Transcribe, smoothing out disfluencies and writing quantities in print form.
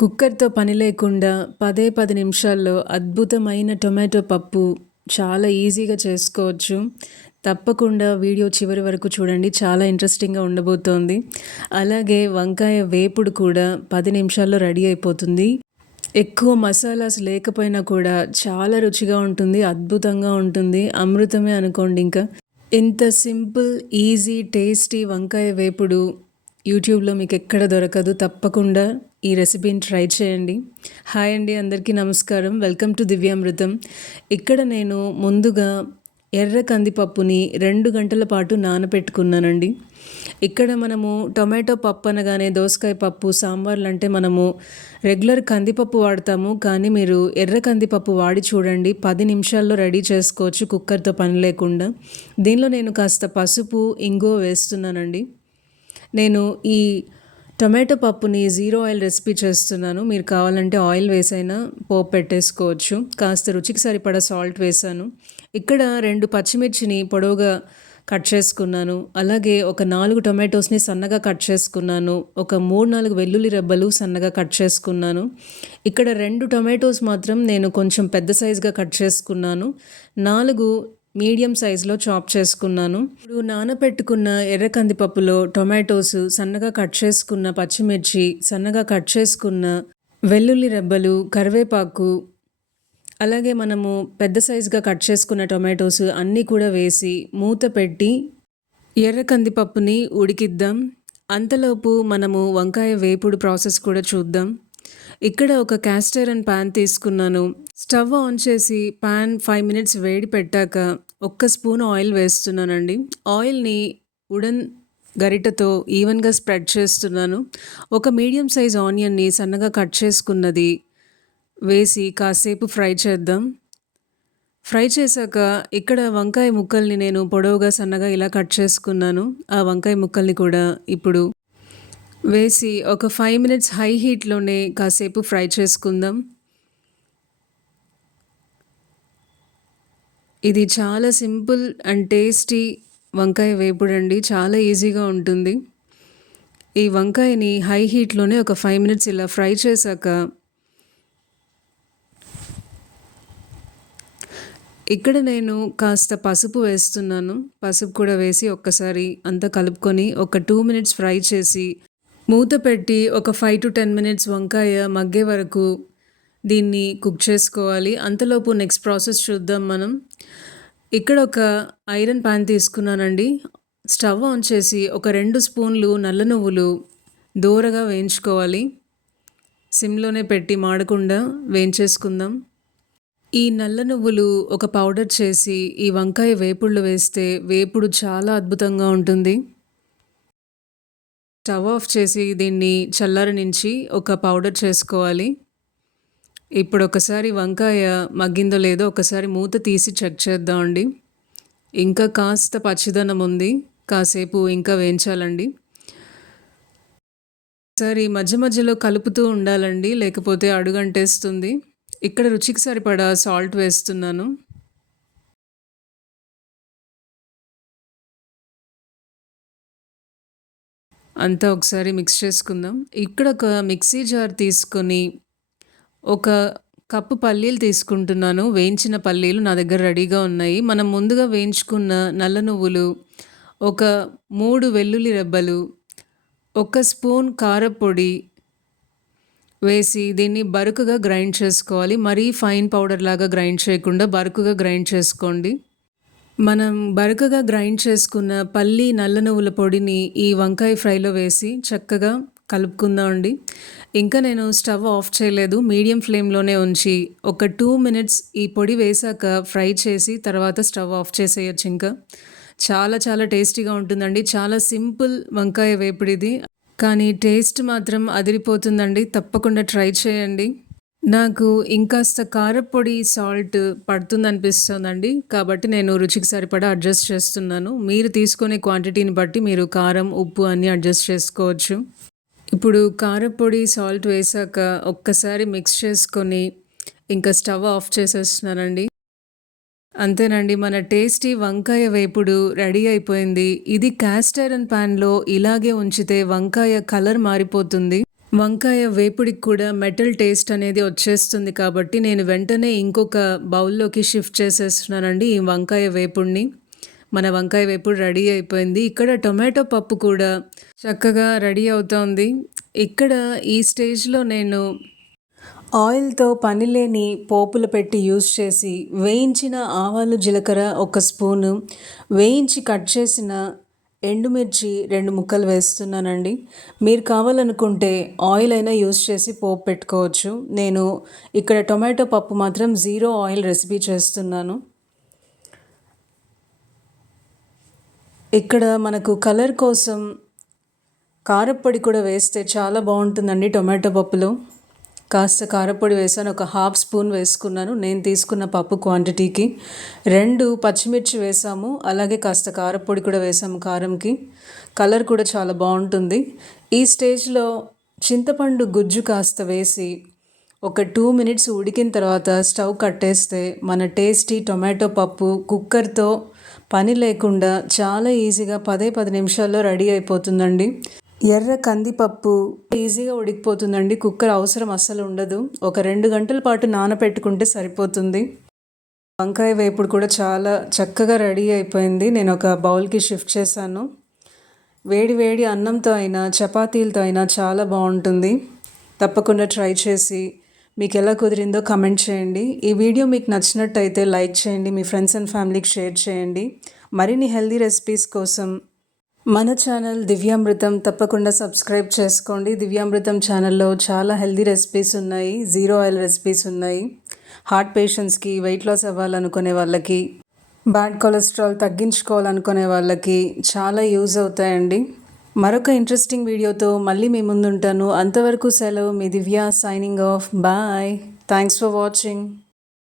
కుక్కర్‌తో పని లేకుండా 10 నిమిషాల్లో అద్భుతమైన టొమాటో పప్పు చాలా ఈజీగా చేసుకోవచ్చు. తప్పకుండా వీడియో చివరి వరకు చూడండి. చాలా ఇంట్రెస్టింగ్‌గా ఉండబోతోంది. అలాగే వంకాయ వేపుడు కూడా 10 నిమిషాల్లో రెడీ అయిపోతుంది. ఎక్కువ మసాలాస్ లేకపోయినా కూడా చాలా రుచిగా ఉంటుంది. అద్భుతంగా ఉంటుంది. అమృతమే అనుకోండి ఇంకా. ఇంత సింపుల్, ఈజీ, టేస్టీ వంకాయ వేపుడు యూట్యూబ్లో మీకు ఎక్కడ దొరకదు. తప్పకుండా ఈ రెసిపీని ట్రై చేయండి. హాయ్ అండి, అందరికీ నమస్కారం. Welcome to Divyamrutham. ఇక్కడ నేను ముందుగా ఎర్ర కందిపప్పుని 2 గంటల పాటు నానపెట్టుకున్నానండి. ఇక్కడ మనము టొమాటో పప్పు అనగానే దోసకాయ పప్పు, సాంబార్లు అంటే మనము రెగ్యులర్ కందిపప్పు వాడతాము. కానీ మీరు ఎర్ర కందిపప్పు వాడి చూడండి, 10 నిమిషాల్లో రెడీ చేసుకోవచ్చు కుక్కర్తో పని లేకుండా. దీనిలో నేను కాస్త పసుపు, ఇంగువ వేస్తున్నానండి. నేను ఈ టొమాటో పప్పుని జీరో ఆయిల్ రెసిపీ చేస్తున్నాను. మీరు కావాలంటే ఆయిల్ వేసైనా పోపు పెట్టేసుకోవచ్చు. కాస్త రుచికి సరిపడా సాల్ట్ వేసాను. ఇక్కడ 2 పచ్చిమిర్చిని పొడవుగా కట్ చేసుకున్నాను. అలాగే ఒక 4 టొమాటోస్ని సన్నగా కట్ చేసుకున్నాను. ఒక 3-4 వెల్లుల్లి రెబ్బలు సన్నగా కట్ చేసుకున్నాను. ఇక్కడ 2 టొమాటోస్ మాత్రం నేను కొంచెం పెద్ద సైజుగా కట్ చేసుకున్నాను. 4 మీడియం సైజులో చాప్ చేసుకున్నాను. ఇప్పుడు నానబెట్టుకున్న ఎర్ర కందిపప్పులో టొమాటోస్, సన్నగా కట్ చేసుకున్న పచ్చిమిర్చి, సన్నగా కట్ చేసుకున్న వెల్లుల్లి రెబ్బలు, కరివేపాకు, అలాగే మనము పెద్ద సైజుగా కట్ చేసుకున్న టొమాటోస్ అన్నీ కూడా వేసి మూత పెట్టి ఎర్ర కందిపప్పుని ఉడికిద్దాం. అంతలోపు మనము వంకాయ వేపుడు ప్రాసెస్ కూడా చూద్దాం. ఇక్కడ ఒక క్యాస్ట్ ఐరన్ ప్యాన్ తీసుకున్నాను. స్టవ్ ఆన్ చేసి ప్యాన్ 5 మినిట్స్ వేడి పెట్టాక 1 స్పూన్ ఆయిల్ వేస్తున్నానండి. ఆయిల్ని వుడెన్ గరిటతో ఈవెన్గా స్ప్రెడ్ చేస్తున్నాను. ఒక మీడియం సైజ్ ఆనియన్ని సన్నగా కట్ చేసుకున్నది వేసి కాసేపు ఫ్రై చేద్దాం. ఫ్రై చేశాక ఇక్కడ వంకాయ ముక్కల్ని నేను పొడవుగా సన్నగా ఇలా కట్ చేసుకున్నాను. ఆ వంకాయ ముక్కల్ని కూడా ఇప్పుడు వేసి ఒక 5 మినిట్స్ హై హీట్లోనే కాసేపు ఫ్రై చేసుకుందాం. ఇది చాలా సింపుల్ అండ్ టేస్టీ వంకాయ వేపుడు అండి. చాలా ఈజీగా ఉంటుంది. ఈ వంకాయని హై హీట్లోనే ఒక 5 మినిట్స్ ఇలా ఫ్రై చేశాక ఇక్కడ నేను కాస్త పసుపు వేస్తున్నాను. పసుపు కూడా వేసి ఒక్కసారి అంతా కలుపుకొని ఒక 2 మినిట్స్ ఫ్రై చేసి మూత పెట్టి ఒక 5 to 10 మినిట్స్ వంకాయ మగ్గే వరకు దీన్ని కుక్ చేసుకోవాలి. అంతలోపు నెక్స్ట్ ప్రాసెస్ చూద్దాం మనం. ఇక్కడ ఒక ఐరన్ ప్యాన్ తీసుకున్నానండి. స్టవ్ ఆన్ చేసి ఒక 2 స్పూన్లు నల్ల నువ్వులు దోరగా వేయించుకోవాలి. సిమ్లోనే పెట్టి మాడకుండా వేయించేసుకుందాం. ఈ నల్ల నువ్వులు ఒక పౌడర్ చేసి ఈ వంకాయ వేపుళ్ళు వేస్తే వేపుడు చాలా అద్భుతంగా ఉంటుంది. స్టవ్ ఆఫ్ చేసి దీన్ని చల్లారనించి ఒక పౌడర్ చేసుకోవాలి. ఇప్పుడు ఒకసారి వంకాయ మగ్గిందో లేదో ఒకసారి మూత తీసి చెక్ చేద్దామండి. ఇంకా కాస్త పచ్చిదనం ఉంది, కాసేపు ఇంకా వేయించాలండి. ఒకసారి మధ్య మధ్యలో కలుపుతూ ఉండాలండి, లేకపోతే అడుగంటేస్తుంది. ఇక్కడ రుచికి సరిపడా సాల్ట్ వేస్తున్నాను. అంతా ఒకసారి మిక్స్ చేసుకుందాం. ఇక్కడ ఒక మిక్సీ జార్ తీసుకొని ఒక కప్పు పల్లీలు తీసుకుంటున్నాను. వేయించిన పల్లీలు నా దగ్గర రెడీగా ఉన్నాయి. మనం ముందుగా వేయించుకున్న నల్ల నువ్వులు, ఒక 3 వెల్లుల్లి రెబ్బలు, 1 స్పూన్ కారపొడి వేసి దీన్ని బరుకుగా గ్రైండ్ చేసుకోవాలి. మరీ ఫైన్ పౌడర్ లాగా గ్రైండ్ చేయకుండా బరుకుగా గ్రైండ్ చేసుకోండి. మనం బరకగా గ్రైండ్ చేసుకున్న పల్లి నల్ల నువ్వుల పొడిని ఈ వంకాయ ఫ్రైలో వేసి చక్కగా కలుపుకుందాం అండి. ఇంకా నేను స్టవ్ ఆఫ్ చేయలేదు, మీడియం ఫ్లేమ్లోనే ఉంచి ఒక 2 మినిట్స్ ఈ పొడి వేసాక ఫ్రై చేసి తర్వాత స్టవ్ ఆఫ్ చేసేయచ్చు. ఇంకా చాలా చాలా టేస్టీగా ఉంటుందండి. చాలా సింపుల్ వంకాయ వేపుడిది, కానీ టేస్ట్ మాత్రం అదిరిపోతుందండి. తప్పకుండా ట్రై చేయండి. నాకు ఇంకాస్త కారపొడి, సాల్ట్ పడుతుందనిపిస్తుందండి. కాబట్టి నేను రుచికి సరిపడా అడ్జస్ట్ చేస్తున్నాను. మీరు తీసుకునే క్వాంటిటీని బట్టి మీరు కారం, ఉప్పు అన్నీ అడ్జస్ట్ చేసుకోవచ్చు. ఇప్పుడు కారపొడి, సాల్ట్ వేసాక ఒక్కసారి మిక్స్ చేసుకొని ఇంకా స్టవ్ ఆఫ్ చేసేస్తున్నానండి. అంతేనండి, మన టేస్టీ వంకాయ వేపుడు రెడీ అయిపోయింది. ఇది క్యాస్ట్ ఐరన్ ప్యాన్లో ఇలాగే ఉంచితే వంకాయ కలర్ మారిపోతుంది. వంకాయ వేపుడికి కూడా మెటల్ టేస్ట్ అనేది వచ్చేస్తుంది కాబట్టి నేను వెంటనే ఇంకొక బౌల్లోకి షిఫ్ట్ చేసేస్తున్నానండి ఈ వంకాయ వేపుడిని. మన వంకాయ వేపుడు రెడీ అయిపోయింది. ఇక్కడ టొమాటో పప్పు కూడా చక్కగా రెడీ అవుతోంది. ఇక్కడ ఈ స్టేజ్లో నేను ఆయిల్తో పనిలేని పోపులు పెట్టి యూస్ చేసి వేయించిన ఆవాలు జీలకర్ర 1 స్పూను, వేయించి కట్ చేసిన ఎండుమిర్చి 2 ముక్కలు వేస్తున్నానండి. మీరు కావాలనుకుంటే ఆయిల్ అయినా యూస్ చేసి పోపు పెట్టుకోవచ్చు. నేను ఇక్కడ టొమాటో పప్పు మాత్రం 0 ఆయిల్ రెసిపీ చేస్తున్నాను. ఇక్కడ మనకు కలర్ కోసం కారప్పొడి కూడా వేస్తే చాలా బాగుంటుందండి టొమాటో పప్పులో. కాస్త కారప్పొడి వేసాను, ఒక 1/2 స్పూన్ వేసుకున్నాను నేను తీసుకున్న పప్పు క్వాంటిటీకి. 2 పచ్చిమిర్చి వేసాము, అలాగే కాస్త కారప్పొడి కూడా వేసాము కారంకి. కలర్ కూడా చాలా బాగుంటుంది. ఈ స్టేజ్లో చింతపండు గుజ్జు కాస్త వేసి ఒక 2 మినిట్స్ ఉడికిన తర్వాత స్టవ్ కట్టేస్తే మన టేస్టీ టొమాటో పప్పు కుక్కర్తో పని లేకుండా చాలా ఈజీగా 10 నిమిషాల్లో రెడీ అయిపోతుందండి. ఎర్ర కందిపప్పు ఈజీగా ఉడికిపోతుందండి, కుక్కర్ అవసరం అస్సలు ఉండదు. ఒక 2 గంటల పాటు నానబెట్టుకుంటే సరిపోతుంది. వంకాయ వేపుడు కూడా చాలా చక్కగా రెడీ అయిపోయింది. నేను ఒక బౌల్కి షిఫ్ట్ చేశాను. వేడి వేడి అన్నంతో అయినా చపాతీలతో అయినా చాలా బాగుంటుంది. తప్పకుండా ట్రై చేసి మీకు ఎలా కుదిరిందో కమెంట్ చేయండి. ఈ వీడియో మీకు నచ్చినట్టయితే లైక్ చేయండి, మీ ఫ్రెండ్స్ అండ్ ఫ్యామిలీకి షేర్ చేయండి. మరిన్ని హెల్దీ రెసిపీస్ కోసం మన ఛానల్ దివ్యామృతం తప్పకుండా సబ్స్క్రైబ్ చేసుకోండి. దివ్యామృతం ఛానల్లో చాలా హెల్దీ రెసిపీస్ ఉన్నాయి, 0 ఆయిల్ రెసిపీస్ ఉన్నాయి. హార్ట్ పేషెంట్స్కి, వెయిట్ లాస్ అవ్వాలనుకునే వాళ్ళకి, బ్యాడ్ కొలెస్ట్రాల్ తగ్గించుకోవాలనుకునే వాళ్ళకి చాలా యూజ్ అవుతాయండి. మరొక ఇంట్రెస్టింగ్ వీడియోతో మళ్ళీ మీ ముందుంటాను. అంతవరకు సెలవు. మీ Divya signing off. Bye. Thanks for watching.